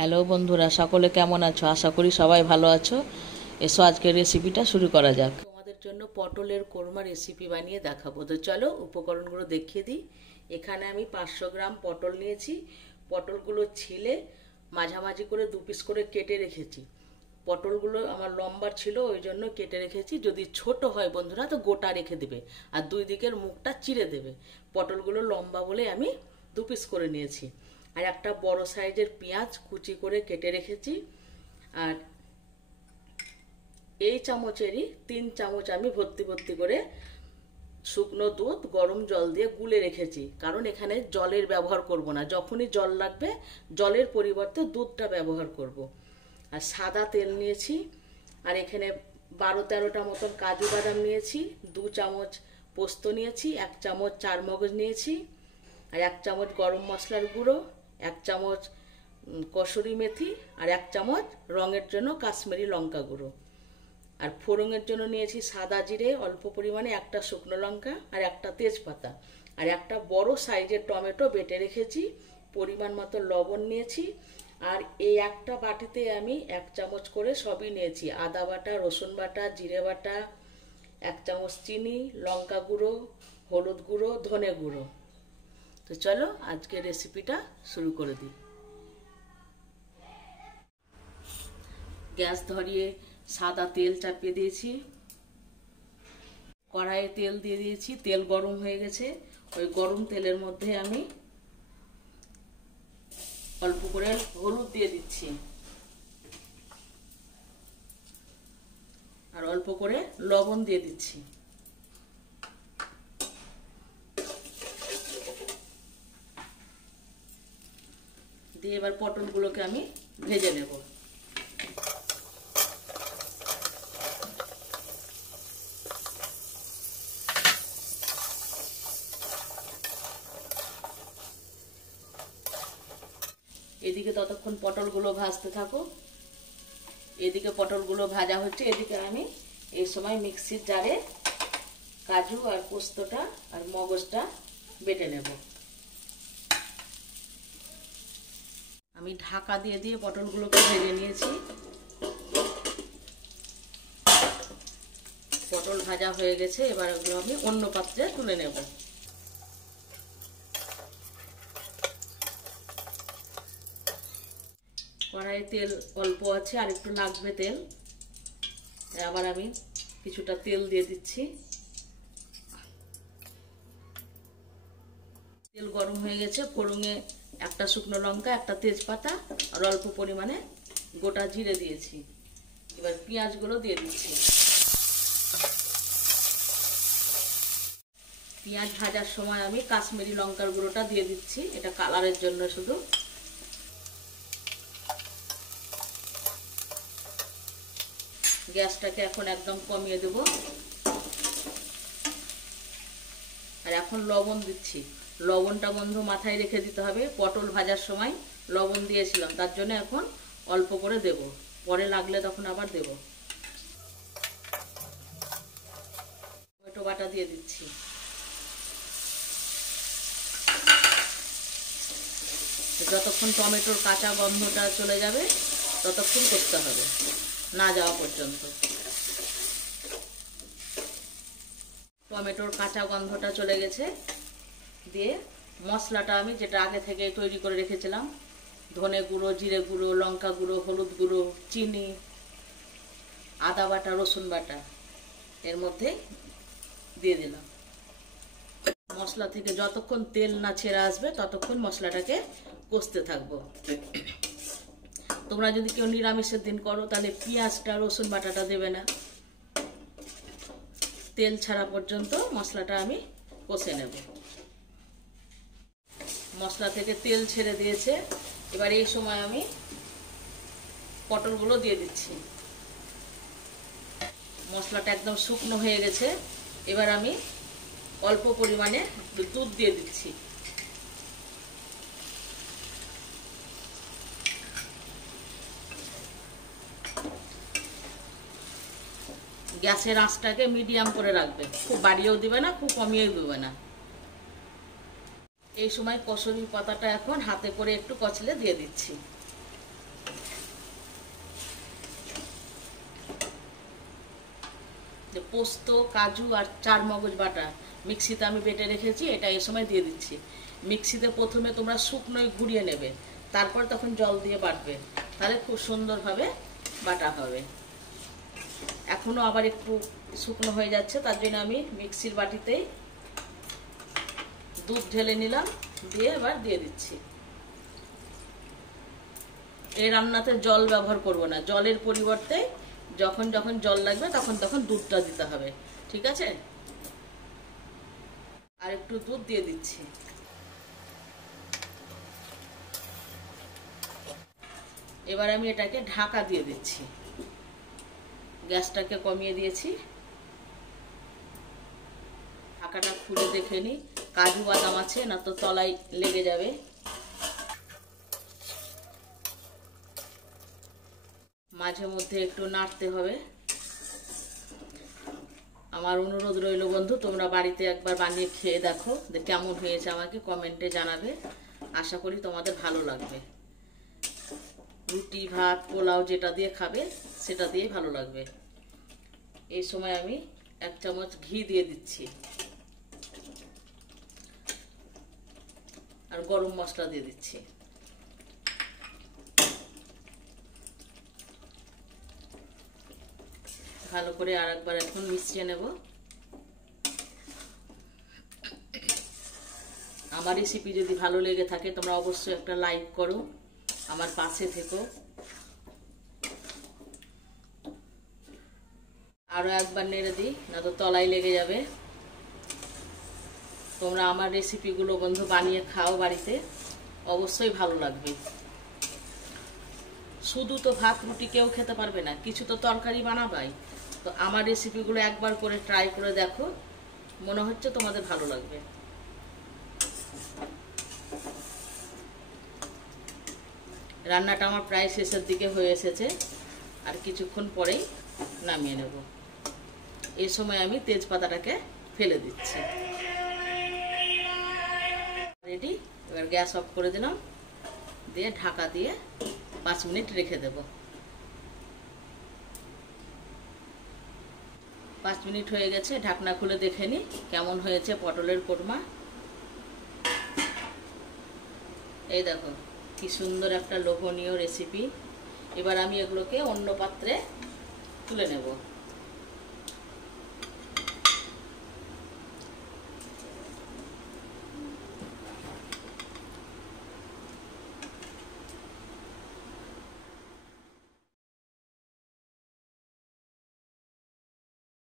Hello বন্ধুরা, সকলে কেমন আছো? আশা করি সবাই ভালো আছো। এসো আজকের রেসিপিটা শুরু করা যাক। তোমাদের জন্য পটলের কোরমা রেসিপি বানিয়ে দেখাবো। তো চলো উপকরণগুলো দেখিয়ে দিই। এখানে আমি 500 গ্রাম পটল নিয়েছি। পটলগুলো ছিলে মাঝামাঝি করে 2 পিস করে কেটে রেখেছি। পটলগুলো আমার লম্বা ছিল, ওই জন্য কেটে রেখেছি। যদি ছোট হয় বন্ধুরা তো গোটা রেখে দেবে, আর 2 দিকের মুখটা চিড়ে দেবে। পটলগুলো লম্বা বলে আমি 2 পিস করে নিয়েছি। আর একটা বড় সাইজের পেঁয়াজ কুচি করে কেটে রেখেছি। আর এই চামচেরই 3 চামচ আমি ভর্তি ভর্তি করে শুকনো দুধ গরম জল দিয়ে গুলে রেখেছি, কারণ এখানে জলের ব্যবহার করব না। যখনই জল লাগবে জলের পরিবর্তে দুধটা ব্যবহার করব। আর সাদা তেল নিয়েছি। আর এখানে 12-13টা মতন কাজু বাদাম নিয়েছি, 2 চামচ পোস্ত নিয়েছি, 1 চামচ চারমগজ নিয়েছি, আর 1 চামচ গরম মশলার গুঁড়ো, 1 চামচ কসুরি মেথি, আর 1 চামচ রঙের জন্য কাশ্মীরি লঙ্কা গুঁড়ো। আর ফোড়নের জন্য নিয়েছি সাদা জিরে অল্প পরিমাণে, 1টা শুকনো লঙ্কা, আর 1টা তেজপাতা, আর একটা বড় সাইজের টমেটো বেটে রেখেছি। পরিমাণ মতো লবণ নিয়েছি। আর এই একটা বাটিতে আমি 1 চামচ করে সবই নিয়েছি। আদা বাটা, রসুন বাটা, জিরে বাটা, 1 চামচ চিনি, লঙ্কা গুঁড়ো, হলুদ গুঁড়ো, ধনে গুঁড়ো। তো চলো আজকের রেসিপিটা শুরু করে দিই। গ্যাস ধরিয়ে সাদা তেল চাপিয়ে দিয়েছি। কড়াইয়ে তেল দিয়ে দিয়েছি। তেল গরম হয়ে গেছে। ওই গরম তেলের মধ্যে আমি অল্প করে হলুদ দিয়ে দিচ্ছি, আর অল্প করে লবণ দিয়ে দিচ্ছি। দিয়ে এবার পটলগুলোকে আমি ভেজে নেব। এদিকে ততক্ষণ পটলগুলো ভাজতে থাকো। এদিকে পটলগুলো ভাজা হচ্ছে, এদিকে আমি এই সময় মিক্সির জারে কাজু আর পোস্তটা আর মগজটা বেটে নেব। আমি ঢাকা দিয়ে দিয়ে পটলগুলোকে ভেজে নিয়েছি। পটল ভাজা হয়ে গেছে। এবার ওগুলো আমি অন্য পাত্রে তুলে নেব। কড়াইয়ে তেল অল্প আছে, আর একটু লাগবে তেল। আবার আমি কিছুটা তেল দিয়ে দিচ্ছি। তেল গরম হয়ে গেছে। ফোড়নে 1টা শুকনো লঙ্কা, 1টা তেজপাতা, আর অল্প পরিমাণে গোটা জিরে দিয়েছি। এবার পেঁয়াজগুলো দিয়ে দিচ্ছি। পেঁয়াজ ভাজার সময় আমি কাশ্মীরি লঙ্কার গুঁড়োটা দিয়ে দিচ্ছি, এটা কালারের জন্য শুধু। গ্যাসটাকে এখন একদম কমিয়ে দেব। আর এখন লবণ দিচ্ছি। লবণটা বন্ধু মাথায় রেখে দিতে হবে। পটল ভাজার সময় লবণ দিয়েছিলাম, তার জন্য এখন অল্প করে দেব, পরে লাগলে তখন আবার দেব। টমেটো বাটা দিয়ে দিচ্ছি। যতক্ষণ টমেটোর কাঁচা গন্ধটা চলে যাবে ততক্ষণ করতে হবে, না যাওয়া পর্যন্ত। টমেটোর কাঁচা গন্ধটা চলে গেছে। দিয়ে মশলাটা আমি যেটা আগে থেকে তৈরি করে রেখেছিলাম, ধনে গুঁড়ো, জিরে গুঁড়ো, লঙ্কা গুঁড়ো, হলুদ গুঁড়ো, চিনি, আদা বাটা, রসুন বাটা এর মধ্যে দিয়ে দিলাম। মশলা থেকে যতক্ষণ তেল না ছেড়ে আসবে ততক্ষণ মশলাটাকে কষতে থাকবো। তোমরা যদি কেউ নিরামিষের দিন করো তাহলে পেঁয়াজটা, রসুন বাটাটা দেবে না। তেল ছাড়া পর্যন্ত মশলাটা আমি কষে নেব। মশলা থেকে তেল ছেড়ে দিয়েছে। এবার এই সময় আমি পটলগুলো দিয়ে দিচ্ছি। মশলাটা একদম শুকনো হয়ে গেছে। এবার আমি অল্প পরিমাণে দুধ দিয়ে দিচ্ছি। গ্যাসের আঁচটাকে মিডিয়াম করে রাখবে, খুব বাড়িয়েও দিবে না, খুব কমিয়েও দিবে না। এই সময় কসুরি পাতাটা এখন হাতে করে একটু কচলে দিয়ে দিচ্ছি। পোস্ত, কাজু আর চারমগজ বাটা মিক্সিতে আমি বেটে রেখেছি, এটা এই সময় দিয়ে দিচ্ছি। মিক্সিতে প্রথমে তোমরা শুকনোই ঘুরিয়ে নেবে, তারপর তখন জল দিয়ে বাটবে, তাহলে খুব সুন্দরভাবে বাটা হবে। এখনও আবার একটু শুকনো হয়ে যাচ্ছে, তার জন্য আমি মিক্সির বাটিতেই দুধ ঢেলে নিলাম, দিয়ে এবার দিয়ে দিচ্ছি। এই রান্নাতে জল ব্যবহার করব না, জলের পরিবর্তে যখন যখন জল লাগবে তখন তখন দুধটা দিতে হবে, ঠিক আছে? আর একটু দুধ দিয়ে দিচ্ছি। এবার আমি এটাকে ঢাকা দিয়ে দিচ্ছি, গ্যাসটাকে কমিয়ে দিয়েছি। ঢাকাটা খুলে দেখে নিই কাজু বাদাম আছে না তো তলায় লেগে যাবে। মাঝে মধ্যে একটু নাড়তে হবে। আমার অনুরোধ রইল বন্ধু, তোমরা বাড়িতে একবার বানিয়ে খেয়ে দেখো, যে কেমন হয়েছে আমাকে কমেন্টে জানাবে। আশা করি তোমাদের ভালো লাগবে। রুটি, ভাত, পোলাও যেটা দিয়ে খাবে সেটা দিয়ে ভালো লাগবে। এই সময় আমি 1 চামচ ঘি দিয়ে দিচ্ছি, আর গরম মশলা দিয়ে দিচ্ছি। ভালো করে আর একবার এখন মিশিয়ে নেব। আমার রেসিপি যদি ভালো লেগে থাকে তোমরা অবশ্যই একটা লাইক করো, আমার পাশে থেকো। আরো একবার নেড়ে দিই, না তো তলায় লেগে যাবে। তোমরা আমার রেসিপিগুলো বন্ধু বানিয়ে খাও বাড়িতে, অবশ্যই ভালো লাগবে। শুধু তো ভাত রুটি কেউ খেতে পারবে না, কিছু তো তরকারি বানাবাই। তো আমার রেসিপিগুলো একবার করে ট্রাই করে দেখো, মনে হচ্ছে তোমাদের ভালো লাগবে। রান্নাটা আমার প্রায় শেষের দিকে হয়ে এসেছে, আর কিছুক্ষণ পরেই নামিয়ে নেব। এই সময় আমি তেজপাতাটাকে ফেলে দিচ্ছি। রেডি। এবার গ্যাস অফ করে দিলাম, দিয়ে ঢাকা দিয়ে 5 মিনিট রেখে দেব। 5 মিনিট হয়ে গেছে, ঢাকনা খুলে দেখে নিই কেমন হয়েছে পটলের কোরমা। এই দেখো কি সুন্দর একটা লোভনীয় রেসিপি। এবার আমি এগুলোকে অন্য পাত্রে তুলে নেব।